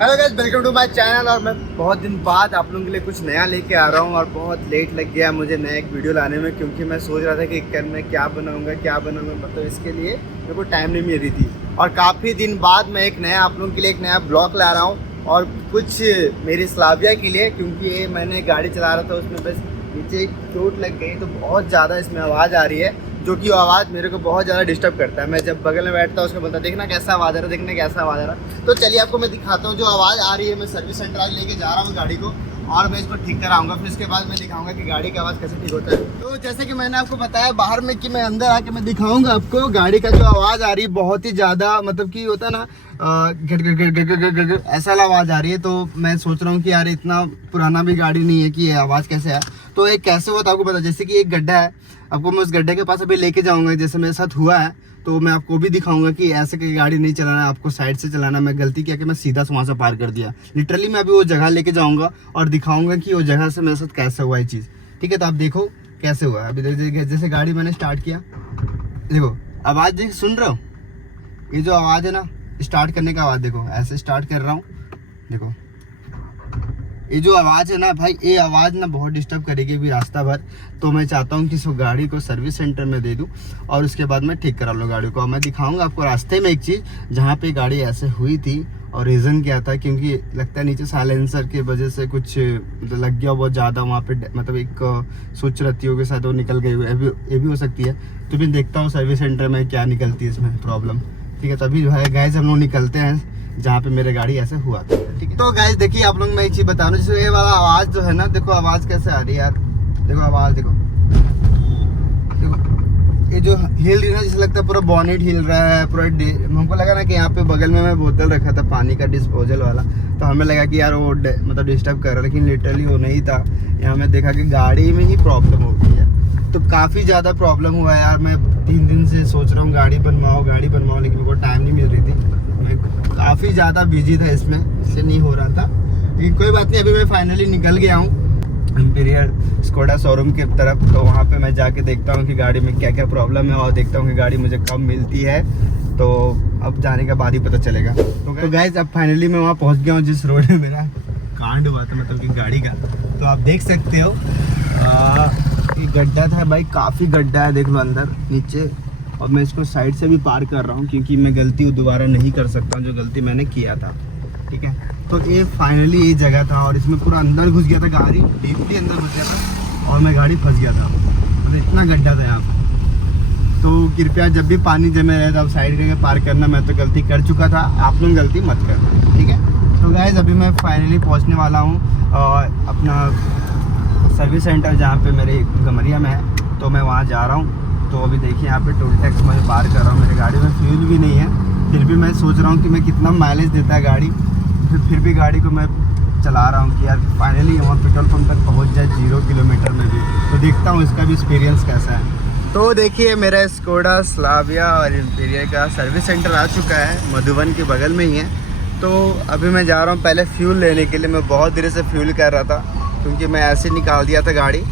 Hello guys, welcome to my channel. और मैं बहुत दिन बाद आप लोगों के लिए कुछ नया लेके आ रहा हूँ और बहुत लेट लग गया मुझे नया एक वीडियो लाने में, क्योंकि मैं सोच रहा था कि कल मैं क्या बनाऊँगा मतलब इसके लिए मेरे को टाइम नहीं मिल रही थी। और काफ़ी दिन बाद मैं एक नया आप लोगों के लिए एक नया ब्लॉग ला रहा हूँ और कुछ मेरी स्लाविया के लिए, क्योंकि ये मैंने गाड़ी चला रहा था उसमें बस नीचे एक चोट लग गई तो बहुत ज़्यादा इसमें आवाज़ आ रही है, जो कि आवाज़ मेरे को बहुत ज़्यादा डिस्टर्ब करता है। मैं जब बगल में बैठता हूँ उसको बोलता देखना कैसा आवाज़ आ रहा है, देखना कैसा आवाज़ आ रहा है। तो चलिए आपको मैं दिखाता हूँ जो आवाज़ आ रही है। मैं सर्विस सेंटर आज लेके जा रहा हूँ गाड़ी को और मैं इसको ठीक कराऊंगा, फिर उसके बाद मैं दिखाऊंगा कि गाड़ी का आवाज़ कैसे ठीक होता है। तो जैसे कि मैंने आपको बताया बाहर में कि मैं अंदर आके मैं दिखाऊंगा आपको गाड़ी का जो आवाज़ आ रही है, बहुत ही ज़्यादा मतलब कि होता है ना ऐसा आवाज़ आ रही है। तो मैं सोच रहा हूँ कि यार इतना पुराना भी गाड़ी नहीं है कि ये आवाज़ कैसे है। तो ये कैसे हुआ था आपको पता, जैसे कि एक गड्ढा है, आपको मैं उस गड्ढे के पास अभी लेके जाऊंगा जैसे मेरे साथ हुआ है। तो मैं आपको भी दिखाऊंगा कि ऐसे की गाड़ी नहीं चलाना है, आपको साइड से चलाना। मैं गलती किया कि मैं सीधा वहाँ से पार कर दिया। लिटरली मैं अभी वो जगह लेके जाऊंगा और दिखाऊंगा कि वो जगह से मेरे साथ कैसे हुआ ये चीज़। ठीक है, तो आप देखो कैसे हुआ। अभी जैसे गाड़ी मैंने स्टार्ट किया, देखो आवाज़ देख, सुन रहे हो ये जो आवाज़ है ना, स्टार्ट करने का आवाज़ देखो, ऐसे स्टार्ट कर रहा हूँ। देखो ये जो आवाज़ है ना भाई, ये आवाज़ ना बहुत डिस्टर्ब करेगी भी रास्ता भर। तो मैं चाहता हूँ कि इस गाड़ी को सर्विस सेंटर में दे दूँ और उसके बाद मैं ठीक करा लूँ गाड़ी को। और मैं दिखाऊंगा आपको रास्ते में एक चीज़ जहाँ पे गाड़ी ऐसे हुई थी और रीज़न क्या था, क्योंकि लगता है नीचे साइलेंसर की वजह से कुछ मतलब लग गया बहुत ज़्यादा वहाँ पे, मतलब एक सोच रहती होगी शायद वो निकल गई, ये भी हो सकती है। तो मैं देखता हूँ सर्विस सेंटर में क्या निकलती है इसमें प्रॉब्लम। ठीक है, तभी जो है गाइस हम लोग निकलते हैं जहाँ पे मेरे गाड़ी ऐसे हुआ था। ठीक है, तो गाइस देखिए आप लोग मैं एक चीज़ बता रहा हूँ, जैसे ये वाला आवाज़ जो है ना, देखो आवाज़ कैसे आ रही है यार। देखो आवाज़ देखो, देखो ये जो हिल रही है ना, जैसे लगता है पूरा बॉनेट हिल रहा है पूरा। हमको लगा ना कि यहाँ पे बगल में मैं बोतल रखा था पानी का डिस्पोजल वाला, तो हमें लगा कि यार वो मतलब डिस्टर्ब कर रहा है, लेकिन लिटरली वो नहीं था। यहाँ मैं देखा कि गाड़ी में ही प्रॉब्लम हो गई है। तो काफ़ी ज़्यादा प्रॉब्लम हुआ है यार। मैं 3 दिन से सोच रहा हूँ गाड़ी बनवाओ, लेकिन मेरे को टाइम नहीं मिल रही थी। मैं काफ़ी ज़्यादा बिजी था इसमें, इससे नहीं हो रहा था। लेकिन कोई बात नहीं, अभी मैं फाइनली निकल गया हूँ इंपीरियल स्कोडा शोरूम की तरफ। तो वहाँ पे मैं जाके देखता हूँ कि गाड़ी में क्या क्या प्रॉब्लम है और देखता हूँ कि गाड़ी मुझे कब मिलती है। तो अब जाने के बाद ही पता चलेगा। तो गाइस अब फाइनली मैं वहाँ पहुँच गया हूँ जिस रोड में मेरा कांड हुआ था, मतलब कि गाड़ी का। तो आप देख सकते हो गड्ढा था भाई, काफ़ी गड्ढा है, देख लो अंदर नीचे। और मैं इसको साइड से भी पार कर रहा हूँ क्योंकि मैं गलती दोबारा नहीं कर सकता हूँ जो गलती मैंने किया था। ठीक है, तो ये फाइनली ये जगह था और इसमें पूरा अंदर घुस गया था गाड़ी, डीपली अंदर घुस गया था और मैं गाड़ी फंस गया था। मतलब इतना गड्ढा था यहाँ पर। तो कृपया जब भी पानी जमे रहे तो आप साइड करके पार करना। मैं तो गलती कर चुका था, आप लोग गलती मत करना। ठीक है, तो गाइस अभी मैं फाइनली पहुँचने वाला हूँ अपना सर्विस सेंटर जहाँ पे मेरे गमरिया में है। तो मैं वहाँ जा रहा हूँ। तो अभी देखिए यहाँ पे टोल टैक्स मैं पार कर रहा हूँ। मेरी गाड़ी में फ्यूल भी नहीं है, फिर भी मैं सोच रहा हूँ कि मैं कितना माइलेज देता है गाड़ी, फिर भी गाड़ी को मैं चला रहा हूँ कि यार फाइनली वहाँ पेट्रोल पंप तक पहुँच जाए 0 किलोमीटर में भी। तो देखता हूँ इसका भी एक्सपीरियंस कैसा है। तो देखिए मेरा स्कोडा स्लाविया और इंपीरियल का सर्विस सेंटर आ चुका है, मधुबन के बगल में ही है। तो अभी मैं जा रहा हूँ पहले फ्यूल लेने के लिए। मैं बहुत देर से फ्यूल कर रहा था क्योंकि मैं ऐसे निकाल दिया था गाड़ी,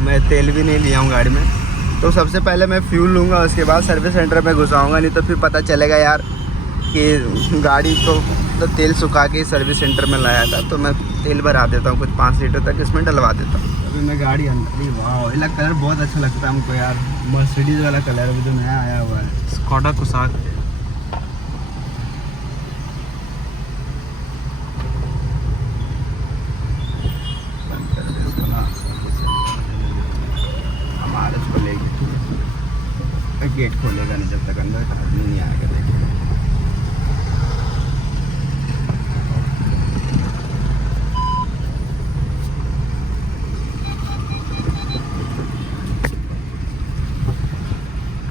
मैं तेल भी नहीं लिया हूँ गाड़ी में। तो सबसे पहले मैं फ्यूल लूँगा, उसके बाद सर्विस सेंटर में घुसाऊँगा, नहीं तो फिर पता चलेगा यार कि गाड़ी को तो तेल सुखा के सर्विस सेंटर में लाया था। तो मैं तेल भरा देता हूँ कुछ 5 लीटर तक इसमें डलवा देता हूँ। अभी मैं गाड़ी अंदर, वाह ये कलर बहुत अच्छा लगता है हमको यार, मर्सिडीज वाला कलर है जो नया आया हुआ है, स्कोडा कुसाक। गेट खोलेगा नहीं जब तक अंदर आदमी नहीं आएगा। देखिए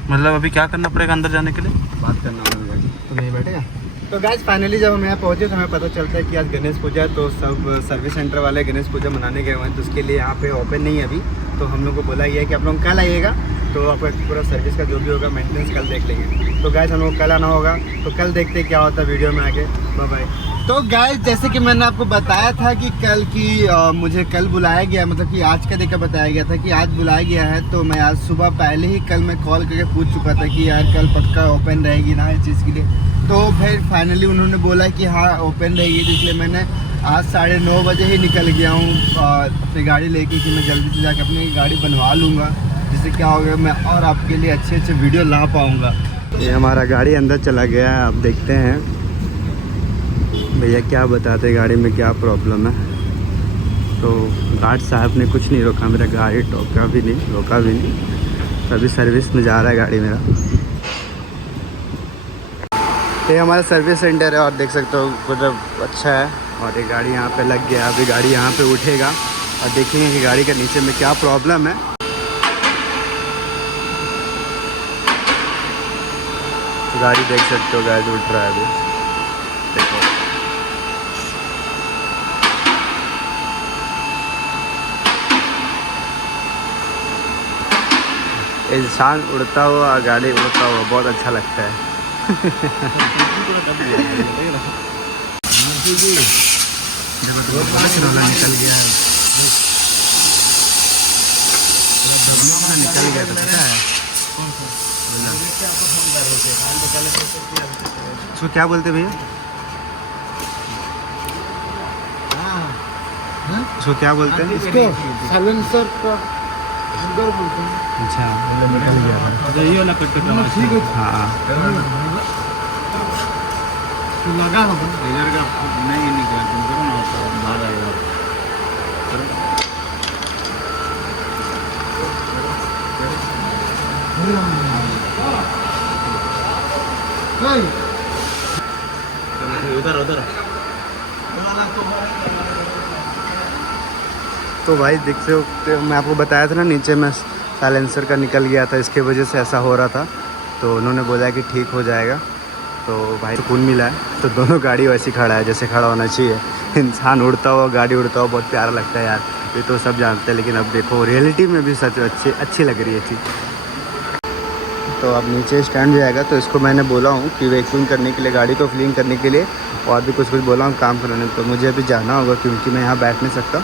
मतलब अभी क्या करना पड़ेगा अंदर जाने के लिए? बात करना होगा, तो नहीं बैठेगा। तो गाइस फाइनली जब हम यहाँ पहुँचे तो हमें पता चलता है कि आज गणेश पूजा है। तो सब सर्विस सेंटर वाले गणेश पूजा मनाने गए हुए हैं, तो उसके लिए यहाँ पे ओपन नहीं है अभी। तो हम लोग को बोला ये है कि आप लोग कल आइएगा, तो आपका पूरा सर्विस का जो भी होगा मेंटेनेंस कल देख लेंगे। तो गाइस हम लोग कल आना होगा, तो कल देखते हैं क्या होता है वीडियो में आके। Bye bye. तो गाइस जैसे कि मैंने आपको बताया था कि कल की मुझे कल बुलाया गया, मतलब कि आज का देखकर बताया गया था कि आज बुलाया गया है। तो मैं आज सुबह पहले ही कल मैं कॉल करके पूछ चुका था कि यार कल पक्का ओपन रहेगी ना इस चीज़ के लिए। तो फिर फाइनली उन्होंने बोला कि हाँ ओपन रहेगी, इसलिए मैंने आज 9:30 बजे ही निकल गया हूँ अपनी गाड़ी लेके कि मैं जल्दी से जाके अपनी गाड़ी बनवा लूँगा, जिससे क्या होगा मैं और आपके लिए अच्छे अच्छे वीडियो ला पाऊँगा। ये हमारा गाड़ी अंदर चला गया है, आप देखते हैं भैया क्या बताते हैं गाड़ी में क्या प्रॉब्लम है। तो गार्ड साहब ने कुछ नहीं रोका, मेरा गाड़ी रोका भी नहीं, तभी सर्विस में जा रहा है गाड़ी मेरा। ये हमारा सर्विस सेंटर है और देख सकते हो मतलब अच्छा है। और ये गाड़ी यहाँ पे लग गया, अभी गाड़ी यहाँ पे उठेगा और देखेंगे कि गाड़ी के नीचे में क्या प्रॉब्लम है। तो गाड़ी देख सकते हो गाड़ी उठ रहा है अभी, देखो। इंसान उड़ता हुआ, गाड़ी उड़ता हुआ बहुत अच्छा लगता है। निकल गया तो पता है उसको क्या बोलते भैया, उसको क्या बोलते हैं? इसको साइलेंसर का बोलते हैं। अच्छा निकल गया था ये वाला कट ठीक है। हाँ। तो लगा होगा इधर का नहीं निकला, तुम करो ना बाहर आएगा। उधर उधर तो भाई देख सकते हो, मैं आपको बताया था ना नीचे में साइलेंसर का निकल गया था, इसके वजह से ऐसा हो रहा था। तो उन्होंने बोला कि ठीक हो जाएगा। तो भाई सुकून मिला है। तो दोनों गाड़ी वैसे खड़ा है जैसे खड़ा होना चाहिए। इंसान उड़ता हुआ, गाड़ी उड़ता हुआ बहुत प्यारा लगता है यार, ये तो सब जानते हैं। लेकिन अब देखो रियलिटी में भी सच अच्छी लग रही है चीज़। तो अब नीचे स्टैंड भी आएगा, तो इसको मैंने बोला हूँ कि वैक्यूम करने के लिए, गाड़ी को क्लीन करने के लिए और भी कुछ बोला हूँ काम करने। तो मुझे अभी जाना होगा क्योंकि मैं यहाँ बैठ नहीं सकता,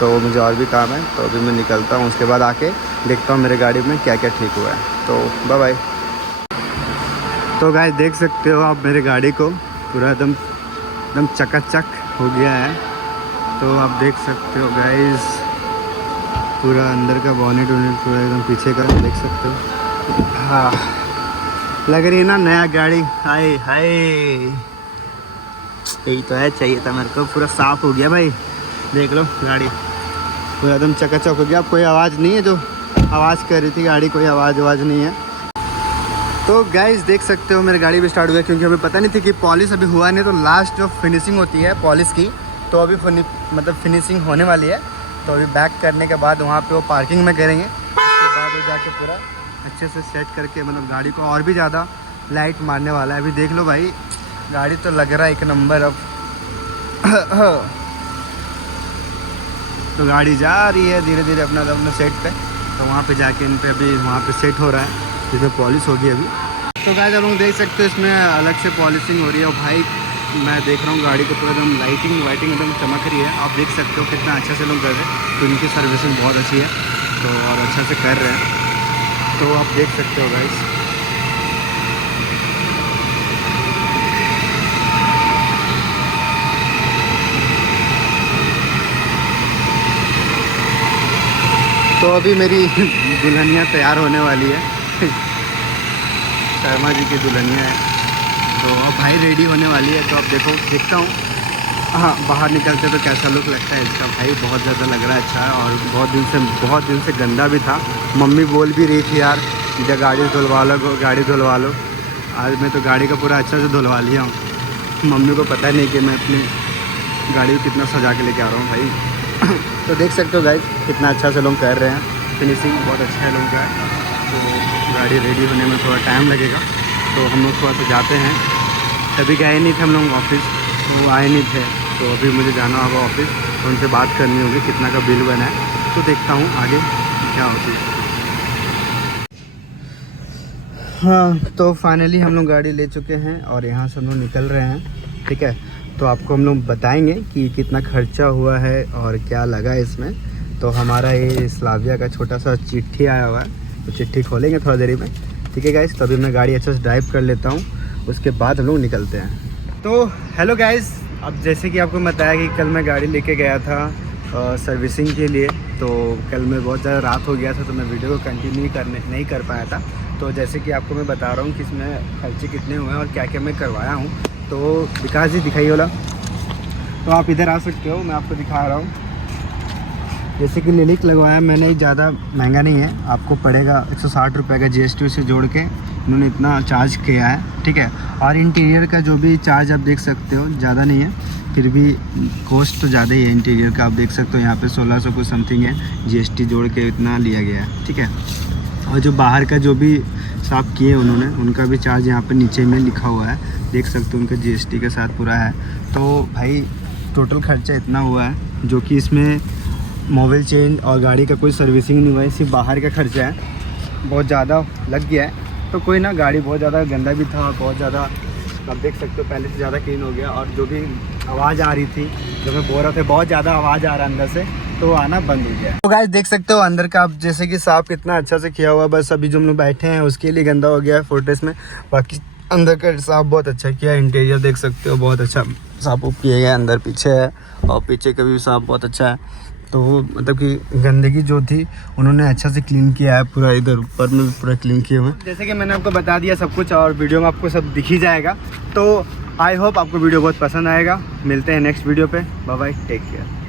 तो मुझे और भी काम है। तो अभी मैं निकलता हूँ, उसके बाद आके देखता हूँ मेरे गाड़ी में क्या क्या ठीक हुआ है। तो बाय बाय। तो गाइस देख सकते हो आप मेरे गाड़ी को, पूरा एकदम चकाचक हो गया है। तो आप देख सकते हो गाइस पूरा अंदर का बॉनेट वॉनेट पूरा एकदम पीछे का देख सकते हो। हाँ लग रही है ना नया गाड़ी। हाय हाय, यही तो है, चाहिए था मेरे को। पूरा साफ़ हो गया भाई, देख लो गाड़ी पूरा एकदम चकाचक हो गया। अब कोई आवाज़ नहीं है, जो आवाज़ कर रही थी गाड़ी, कोई आवाज़ नहीं है। तो गाइस देख सकते हो मेरी गाड़ी भी स्टार्ट हुआ, क्योंकि अभी पता नहीं थी कि पॉलिश अभी हुआ नहीं। तो लास्ट जो फिनिशिंग होती है पॉलिश की, तो अभी मतलब फिनिशिंग होने वाली है। तो अभी बैक करने के बाद वहाँ पे वो पार्किंग में करेंगे, उसके बाद वो जाके पूरा अच्छे से सेट करके मतलब गाड़ी को और भी ज़्यादा लाइट मारने वाला है। अभी देख लो भाई गाड़ी तो लग रहा है एक नंबर। अब तो गाड़ी जा रही है धीरे धीरे अपना सेट पे। तो वहाँ पे जाके इन पे अभी वहाँ पे सेट हो रहा है, जिसमें पॉलिश होगी अभी। तो गाइस आप लोग देख सकते हो इसमें अलग से पॉलिशिंग हो रही है। और भाई मैं देख रहा हूँ गाड़ी को पूरा एकदम लाइटिंग एकदम चमक रही है। आप देख सकते हो कितना अच्छा से लोग कर रहे हैं। तो इनकी सर्विसिंग बहुत अच्छी है, तो और अच्छा से कर रहे हैं। तो आप देख सकते हो गाइस। तो अभी मेरी दुल्हनिया तैयार होने वाली है। शर्मा जी की दुल्हनिया है, तो भाई रेडी होने वाली है। तो अब देखता हूँ हाँ बाहर निकलते तो कैसा लुक लगता है इसका। भाई बहुत ज़्यादा लग रहा है अच्छा है, और बहुत दिन से गंदा भी था। मम्मी बोल भी रही थी यार जब गाड़ी धुलवा लो। आज मैं तो गाड़ी का पूरा अच्छा से धुलवा लिया हूँ। मम्मी को पता नहीं कि मैं अपनी गाड़ी को कितना सजा के लेके आ रहा हूँ भाई। तो देख सकते हो गाइस कितना अच्छा से लोग कर रहे हैं, फिनिशिंग बहुत अच्छा है लोगों का। तो गाड़ी रेडी होने में थोड़ा टाइम लगेगा, तो हम लोग थोड़ा सा जाते हैं। तभी गए नहीं थे हम लोग ऑफिस, वो आए नहीं थे। तो अभी मुझे जाना होगा ऑफिस, तो उनसे बात करनी होगी कितना का बिल बना है। तो देखता हूँ आगे क्या होती है। हाँ तो फाइनली हम लोग गाड़ी ले चुके हैं और यहाँ से हम लोग निकल रहे हैं। ठीक है, तो आपको हम लोग बताएंगे कि कितना खर्चा हुआ है और क्या लगा इसमें। तो हमारा ये स्लाविया का छोटा सा चिट्ठी आया हुआ है, तो चिट्ठी खोलेंगे थोड़ा देरी में। ठीक है गाइस, तो अभी मैं गाड़ी अच्छे से ड्राइव कर लेता हूँ उसके बाद हम लोग निकलते हैं। तो हेलो गाइस, अब जैसे कि आपको बताया कि कल मैं गाड़ी लेके गया था सर्विसिंग के लिए, तो कल मैं बहुत ज़्यादा रात हो गया था तो मैं वीडियो को कंटिन्यू नहीं कर पाया था। तो जैसे कि आपको मैं बता रहा हूँ कि इसमें खर्चे कितने हुए हैं और क्या क्या मैं करवाया हूँ। तो विकास जी दिखाइए वाला, तो आप इधर आ सकते हो, मैं आपको दिखा रहा हूँ। जैसे कि लिलिक लगवाया मैंने, ज़्यादा महंगा नहीं है, आपको पड़ेगा 160 रुपये का, GST से जोड़ के इन्होंने इतना चार्ज किया है, ठीक है। और इंटीरियर का जो भी चार्ज आप देख सकते हो ज़्यादा नहीं है, फिर भी कॉस्ट तो ज़्यादा ही है इंटीरियर का। आप देख सकते हो यहाँ पे 1600 कुछ समथिंग है, GST जोड़ के इतना लिया गया है, ठीक है। और जो बाहर का जो भी साफ़ किए उन्होंने, उनका भी चार्ज यहाँ पे नीचे में लिखा हुआ है, देख सकते हो, उनका GST के साथ पूरा है। तो भाई टोटल खर्चा इतना हुआ है, जो कि इसमें मोबाइल चेंज और गाड़ी का कोई सर्विसिंग नहीं हुआ है, सिर्फ बाहर का खर्चा है, बहुत ज़्यादा लग गया है। तो कोई ना, गाड़ी बहुत ज़्यादा गंदा भी था, बहुत ज़्यादा आप देख सकते हो पहले से ज़्यादा क्लीन हो गया। और जो भी आवाज़ आ रही थी, जो मैं बोल रहा था बहुत ज़्यादा आवाज़ आ रहा है अंदर से, तो आना बंद हो गया। तो गाइस देख सकते हो अंदर का आप जैसे कि साफ़ कितना अच्छा से किया हुआ है, बस अभी जो हम लोग बैठे हैं उसके लिए गंदा हो गया है फोर्ट्रेस में, बाकी अंदर का साफ़ बहुत अच्छा किया है। इंटीरियर देख सकते हो बहुत अच्छा साफ़ किए गए, अंदर पीछे है और पीछे का भी साफ़ बहुत अच्छा है। तो मतलब कि गंदगी जो थी उन्होंने अच्छा से क्लीन किया है, पूरा इधर ऊपर में भी पूरा क्लीन किया हुआ है। जैसे कि मैंने आपको बता दिया सब कुछ, और वीडियो में आपको सब दिख ही जाएगा। तो आई होप आपको वीडियो बहुत पसंद आएगा। मिलते हैं नेक्स्ट वीडियो पे, बाय बाय, टेक केयर।